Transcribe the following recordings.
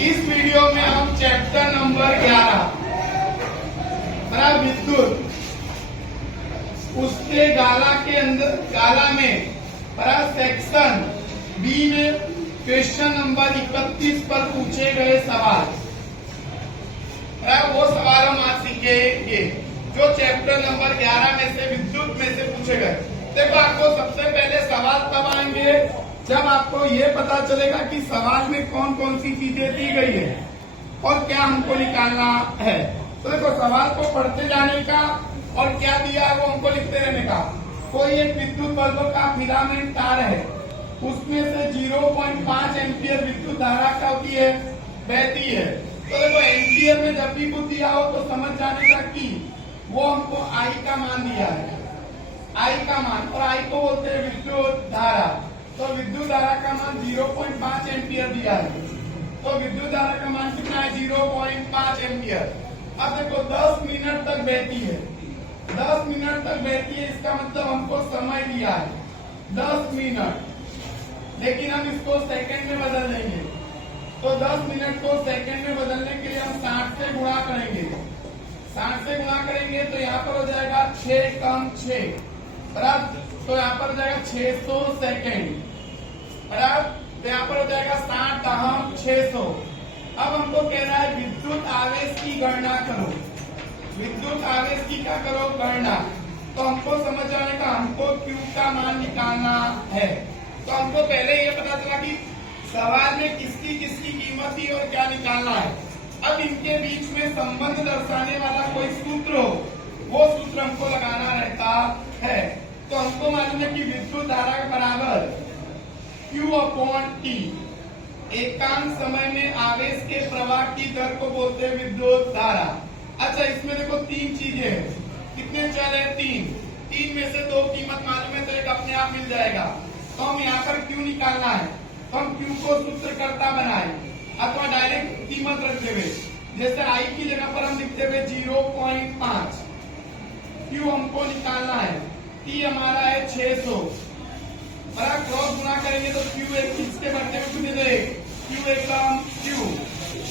इस वीडियो में हम चैप्टर नंबर 11 विद्युत उसके गाला में सेक्शन बी में क्वेश्चन नंबर 31 पर पूछे गए सवाल, वो सवाल हम आज सीखेंगे जो चैप्टर नंबर 11 में से विद्युत में से पूछे गए। देखो, आपको सबसे पहले सवाल तब आएंगे जब आपको ये पता चलेगा कि सवाल में कौन कौन सी चीजें दी गई है और क्या हमको निकालना है। तो देखो, सवाल को पढ़ते जाने का और क्या दिया है वो हमको लिखते रहने का। कोई एक विद्युत बल्ब का फिलामेंट तार है, उसमें से 0.5 एम्पियर विद्युत धारा का बहती है। तो देखो, एम्पियर में जब भी कुछ दिया हो तो समझ जाने का कि वो हमको आई का मान दिया है, आई का मान, और आई को बोलते हैं विद्युत धारा। तो विद्युत धारा का मान 0.5 एम्पियर दिया है। तो विद्युत धारा का मान कितना है? 0.5 एम्पियर। अब देखो, 10 मिनट तक बहती है, 10 मिनट तक बहती है, इसका मतलब हमको समय दिया है 10 मिनट, लेकिन हम इसको सेकंड में बदल देंगे। तो 10 मिनट को सेकंड में बदलने के लिए हम 60 से गुणा करेंगे। 60 से गुणा करेंगे तो यहाँ पर हो जाएगा 6 कम 6 बराबर, तो यहाँ पर हो जाएगा 600 सेकेंड बराबर। तो यहाँ पर हो जाएगा 60 दहम 600। अब हमको कह रहा है विद्युत आवेश की गणना करो, विद्युत आवेश की क्या करो? गणना। तो हमको समझ आने का, हमको Q का मान निकालना है। तो हमको पहले ये पता चला कि सवाल में किसकी किसकी कीमत थी और क्या निकालना है। अब इनके बीच में संबंध दर्शाने वाला कोई सूत्र हो, वो सूत्र हमको लगाना रहता है। तो हमको मालूम है कि विद्युत धारा के बराबर Q/T, एकांक समय में आवेश के प्रवाह की दर को बोलते हैं विद्युत धारा। अच्छा, इसमें देखो 3 चीजें हैं। कितने चल है? 3 में से 2 कीमत मालूम है तो एक अपने आप मिल जाएगा। तो हम यहाँ पर Q निकालना है, तो हम Q को सूत्रकर्ता बनाए अथवा डायरेक्ट कीमत रखते हुए, जैसे I की जगह पर हम लिखते हुए 0.5। Q हमको निकालना है, T हमारा है 600 बराबर, क्रॉस गुणा करेंगे तो Q एक किसके बढ़ते में कितने दे? Q एक कम Q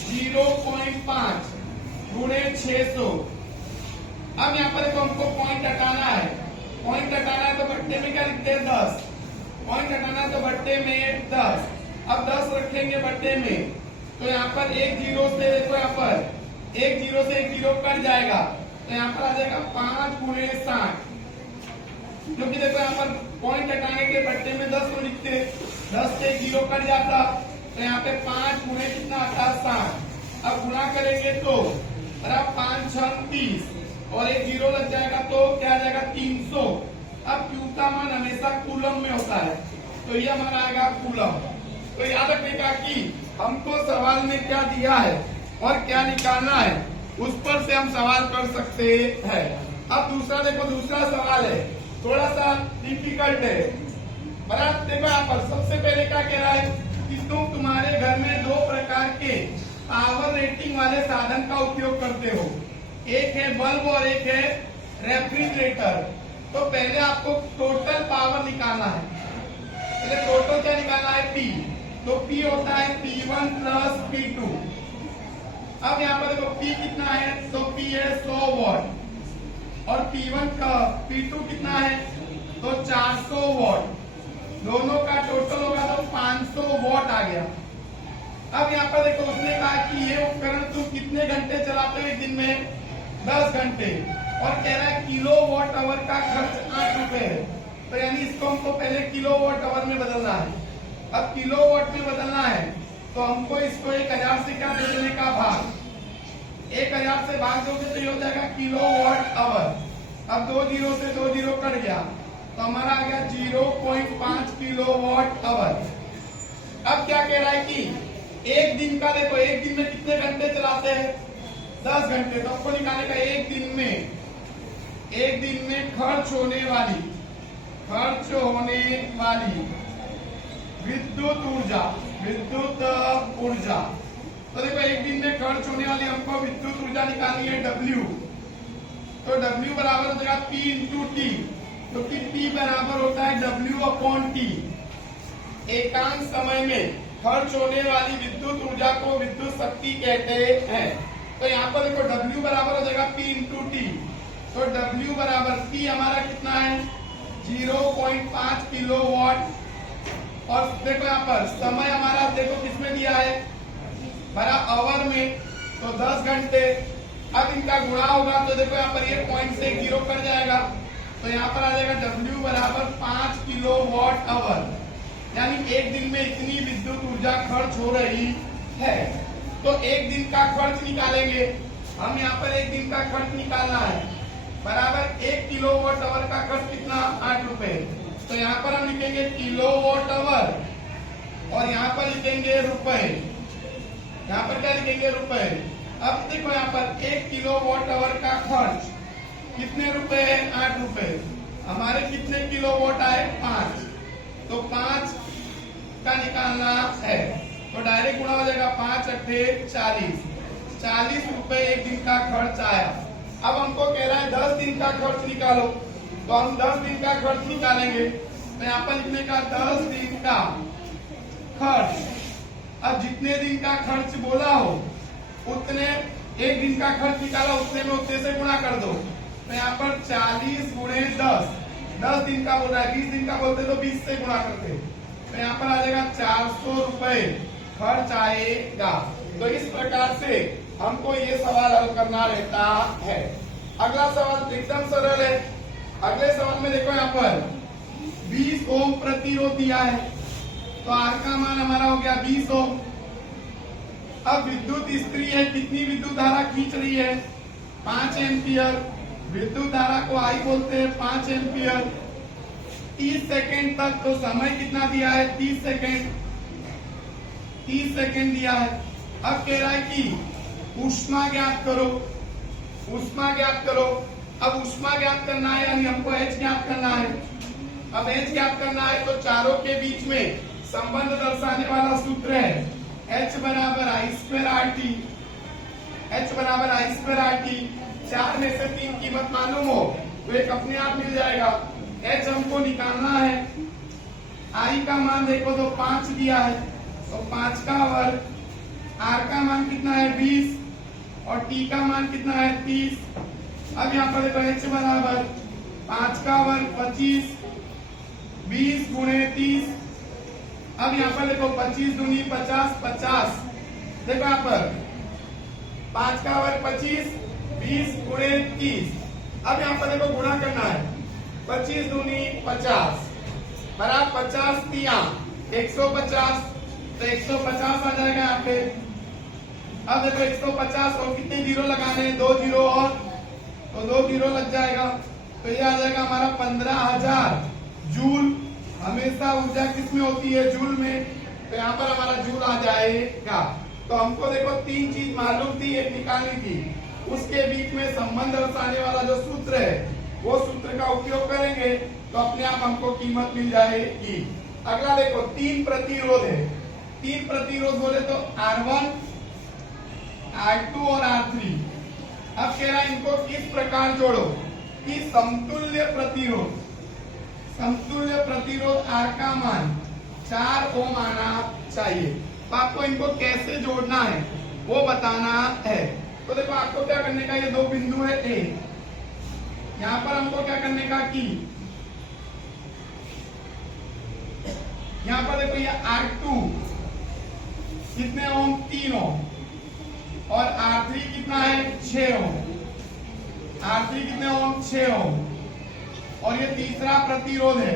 0.5 गुणे 600। अब यहाँ पर देखो, हमको पॉइंट हटाना है, पॉइंट हटाना है तो बट्टे में क्या लिखते हैं? 10। पॉइंट हटाना है तो बट्टे में 10। अब 10 रखेंगे बट्टे में, तो यहाँ पर एक जीरो से देखो, यहाँ पर एक जीरो से एक जीरो कट जाएगा, तो यहाँ पर आ जाएगा 5 गुणे 60। क्योंकि देखो, यहाँ पर पॉइंट हटाने के बट्टे में 10 को लिखते, 10 से एक जीरो कट जाता, तो यहाँ पे 5 गुणे कितना आता? 60। अब गुणा करेंगे तो 5 6 30 और एक जीरो लग जाएगा तो क्या आ जाएगा? 300। अब Q का मान हमेशा कूलम में होता है, तो ये हमारा आएगा कूलम। तो याद रखने का कि हमको सवाल में क्या दिया है और क्या निकालना है, उस पर से हम सवाल कर सकते हैं। अब दूसरा देखो, दूसरा सवाल है थोड़ा सा डिफिकल्ट है बराबर। देखो, यहाँ पर सबसे पहले क्या कह रहा है कि तुम्हारे घर में 2 प्रकार के पावर रेटिंग वाले साधन का उपयोग करते हो, एक है बल्ब और एक है रेफ्रिजरेटर। तो पहले आपको टोटल पावर निकालना है। पहले टोटल क्या निकालना है? P। तो P होता है P1 प्लस P2। अब यहाँ पर देखो P कितना है? तो P है 100 वॉट और P1 का P2 कितना है? तो 400 वॉट। दोनों का टोटल होगा तो 500 वॉट आ गया। अब यहाँ पर देखो, उसने कहा कि ये उपकरण तुम कितने घंटे चलाते हो एक दिन में? 10 घंटे। और कह रहा है किलो वॉट आवर का खर्च 8 रुपए है। तो यानी इसको हमको पहले किलो वॉट आवर में बदलना है। अब किलो वॉट में बदलना है तो हमको इसको 1000 से क्या दे देने का? भाग। 1000 से भाग दोगे तो ये हो जाएगा किलो वॉट आवर। अब 2 जीरो से 2 जीरो कट गया तो हमारा आ गया 0.5 किलो वॉट आवर। अब क्या कह रहा है कि एक दिन का, देखो एक दिन में कितने घंटे चलाते हैं? 10 घंटे। तो आपको निकालने का एक दिन में खर्च होने वाली विद्युत ऊर्जा। तो देखो, एक दिन में खर्च होने वाली हमको विद्युत ऊर्जा निकालनी है W। तो W बराबर हो जाएगा P इंटू T। तो P बराबर होता है W/T। एकांक समय में खर्च होने वाली विद्युत ऊर्जा को विद्युत शक्ति कहते हैं। तो यहाँ पर देखो W बराबर हो जाएगा P इंटू टी। तो W बराबर P हमारा कितना है 0.5 किलोवाट। और देखो यहाँ पर समय हमारा देखो किसमें दिया है भरा आवर में, तो 10 घंटे। अब इनका गुणा होगा तो देखो यहाँ पर ये पॉइंट से 0 कर जाएगा, तो यहाँ पर आ जाएगा W बराबर 5 किलोवाट आवर, यानी एक दिन में इतनी विद्युत ऊर्जा खर्च हो रही है। तो एक दिन का खर्च निकालेंगे हम, यहाँ पर एक दिन का खर्च निकालना है बराबर 1 किलोवाट आवर का खर्च कितना 8 रुपए। तो यहाँ पर हम लिखेंगे किलोवाट आवर और यहाँ पर लिखेंगे रुपए। यहाँ पर क्या लिखेंगे रुपए। अब देखो यहाँ पर 1 किलोवाट आवर का खर्च कितने रुपए है 8 रुपए। हमारे कितने किलोवाट आए 5, तो 5 का निकालना है तो डायरेक्ट गुणा हो जाएगा 5 अट्ठे 40 रुपए एक दिन का खर्च आया। अब हमको कह रहा है 10 दिन का खर्च निकालो, तो हम 10 दिन का खर्च निकालेंगे। तो यहाँ पर लिखने का 10 दिन का खर्च। अब जितने दिन का खर्च बोला हो उतने एक दिन का खर्च निकाला, उतने में उतने से गुणा कर दो। तो यहाँ पर 40 गुणे 10 दिन का बोल रहा है, 20 दिन का बोलते तो 20 से गुणा करते। तो यहाँ पर आ जाएगा 400 रुपए खर्च आएगा। तो इस प्रकार से हमको ये सवाल हल करना रहता है। अगला सवाल एकदम सरल है। अगले सवाल में देखो यहाँ पर 20 ओम प्रतिरोध दिया है, तो आर का मान हमारा हो गया 20 ओम। अब विद्युत स्त्री है, कितनी विद्युत धारा खींच रही है 5 एम्पियर। विद्युत धारा को आई बोलते हैं 5 एम्पियर। 30 सेकेंड तक, तो समय कितना दिया है 30 सेकेंड दिया है। अब कह रहा है कि ऊष्मा ज्ञात करो, ऊष्मा ज्ञात करो। अब ऊष्मा ज्ञात करना है यानी हमको H ज्ञात करना है। अब H ज्ञात करना है तो चारों के बीच में संबंध दर्शाने वाला सूत्र है H बराबर आई स्क्वायर आर टी। H बराबर आई स्क्वायर आर टी। 4 में से 3 कीमत मालूम हो तो एक अपने आप मिल जाएगा। H हमको निकालना है, I का मान देखो तो 5 दिया है, तो 5 का वर्ग। R का मान कितना है 20 और T का मान कितना है 30। अब यहाँ पर देखो H बराबर 5 का वर्ग 25, 20 गुणे 30। अब यहाँ पर देखो 25 दूनी 50, 50। देखो यहाँ पर 5 का वर्ग 25, 20 गुणे 30। अब यहाँ पर देखो गुणा करना है, 25 दूनी 50 बराबर 50 तिया 150, तो 150 आ जाएगा यहाँ पे। अब देखो 150 और कितने जीरो लगाने हैं 2 जीरो और, तो 2 जीरो लग जाएगा, तो ये आ जाएगा हमारा 15,000 जूल। हमेशा ऊर्जा किसमें होती है जूल में, तो यहाँ पर हमारा जूल आ जाएगा। तो हमको देखो 3 चीज मालूम थी, एक निकालनी थी। उसके बीच में संबंध दर्शाने वाला जो सूत्र है वो सूत्र का उपयोग करेंगे तो अपने आप हमको कीमत मिल जाएगी। अगला देखो 3 प्रतिरोध है। 3 प्रतिरोध बोले तो R1, R2 और R3। अब कह रहा है इनको किस प्रकार जोड़ो कि समतुल्य प्रतिरोध, समतुल्य प्रतिरोध R का मान 4 ओम आना चाहिए। तो आपको इनको कैसे जोड़ना है वो बताना है। तो देखो आपको क्या करने का, ये 2 बिंदु है A, यहाँ पर हमको क्या करने का कि यहाँ पर देखो ये R2 कितने ओम 3 ओम और R3 कितना है 6 ओम। R3 कितने ओम 6 ओम। और ये तीसरा प्रतिरोध है,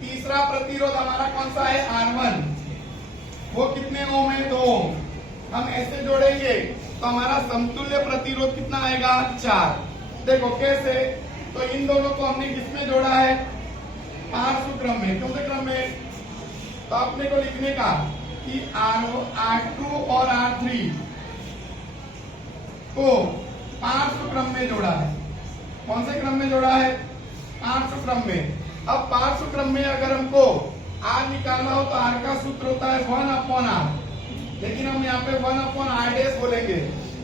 तीसरा प्रतिरोध हमारा कौन सा है R1, वो कितने ओम है 2 ओम। हम ऐसे जोड़ेंगे तो हमारा समतुल्य प्रतिरोध कितना आएगा 4। देखो कैसे, तो इन दोनों को हमने किसमें जोड़ा है पार्श्व क्रम में, कौन से क्रम में, तो अपने को लिखने का कि R2 और R3 को पार्श्व क्रम में जोड़ा है। कौन से क्रम में जोड़ा है पार्श्व क्रम में। अब पार्श्व क्रम में अगर हमको R निकालना हो तो R का सूत्र होता है 1/R, लेकिन हम यहाँ पे 1/R बोलेंगे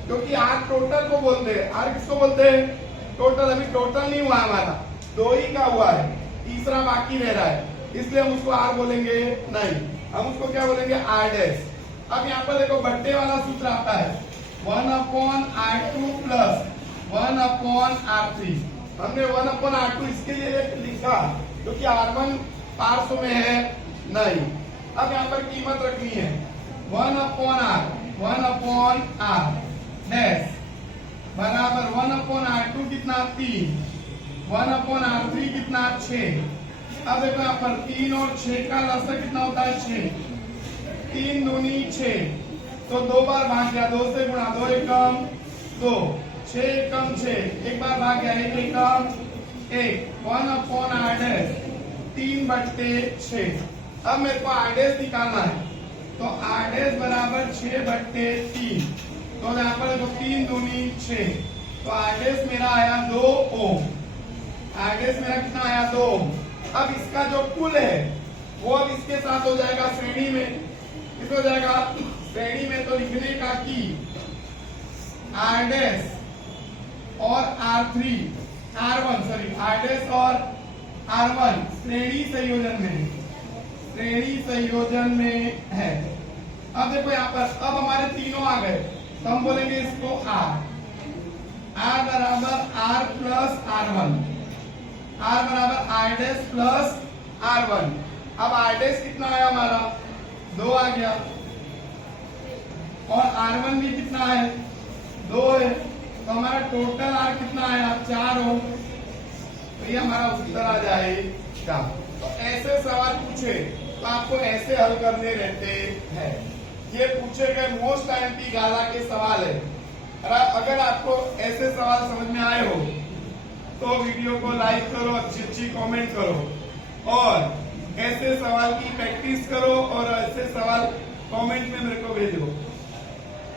क्योंकि R टोटल को बोलते हैं। R किसको बोलते हैं टोटल। अभी टोटल नहीं हुआ हमारा, 2 ही का हुआ है, तीसरा बाकी रह रहा है, इसलिए हम उसको R बोलेंगे नहीं। हम उसको क्या बोलेंगे आर डैश। अब यहाँ पर देखो बट्टे वाला सूत्र आता है 1/r2 प्लस 1/r3। हमने 1/r2 इसके लिए लिखा क्योंकि r1 500 में है नहीं। अब यहाँ पर कीमत रखनी है 1/r डैश बराबर 1/r2 कितना 3, 1/r3 कितना 6। अब देखो यहाँ पर 3 और 6 का लसा कितना होता है 6, 3 दूनी 6, तो 2 बार भाग गया, 2 से गुणा, 2 एकम 2, 6 एकम 6, एक बार भाग गया, 1 एकम 1, 1/r डैश 3/6। अब मेरे को आर डैश निकालना है तो आर डैश बराबर 6/3, तो यहाँ पर देखो 3 दूनी 6, तो आर डैश मेरा आया 2 ओम। आर डैश मेरा कितना आया 2 ओम। अब इसका जो कुल है वो अब इसके साथ हो जाएगा श्रेणी में, किस हो जाएगा श्रेणी में, तो लिखने का कि आर डैश और R1 सॉरी आर डैश और R1 श्रेणी संयोजन में है। अब देखो यहाँ पर अब हमारे तीनों आ गए तो हम बोलेंगे इसको R बराबर R प्लस R1, R बराबर R डैश प्लस R1। अब R डैश कितना आया हमारा 2 आ गया और R1 भी कितना है 2 है, तो हमारा टोटल R कितना आया 4 हो, तो ये हमारा उत्तर आ जाएगा। तो ऐसे सवाल पूछे तो आपको ऐसे हल करने रहते हैं। ये पूछे गए मोस्ट आईएमपी गाला के सवाल है। अगर आपको ऐसे सवाल समझ में आए हो तो वीडियो को लाइक करो, अच्छी कमेंट करो और ऐसे सवाल की प्रैक्टिस करो और ऐसे सवाल कमेंट में मेरे को भेजो।